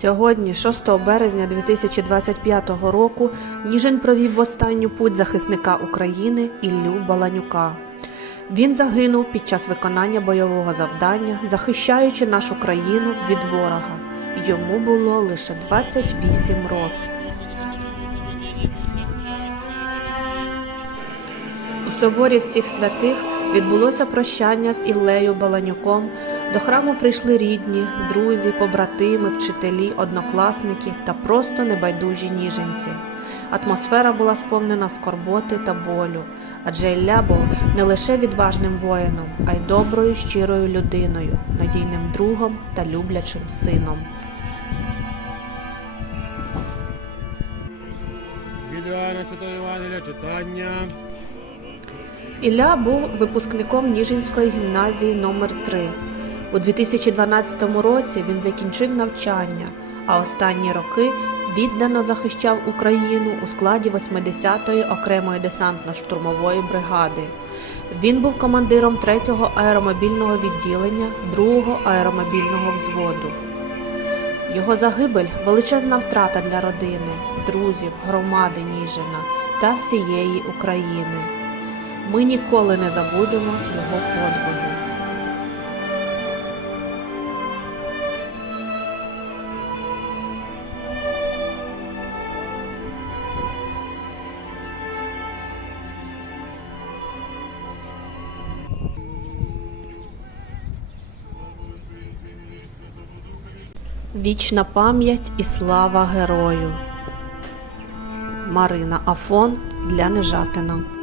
Сьогодні, 6 березня 2025 року, Ніжин провів останню путь захисника України Іллю Баланюка. Він загинув під час виконання бойового завдання, захищаючи нашу країну від ворога. Йому було лише 28 років. У соборі всіх святих відбулося прощання з Іллею Баланюком. До храму прийшли рідні, друзі, побратими, вчителі, однокласники та просто небайдужі ніженці. Атмосфера була сповнена скорботи та болю, адже Ілля був не лише відважним воїном, а й доброю, щирою людиною, надійним другом та люблячим сином. Від Святого Євангелія читання. Ілля був випускником Ніжинської гімназії номер 3 У 2012 році він закінчив навчання, а останні роки віддано захищав Україну у складі 80-ї окремої десантно-штурмової бригади. Він був командиром 3-го аеромобільного відділення 2-го аеромобільного взводу. Його загибель величезна втрата для родини, друзів, громади Ніжина та всієї України. Ми ніколи не забудемо його подвигу. Вічна пам'ять і слава герою. Марина Афон для Нежатина.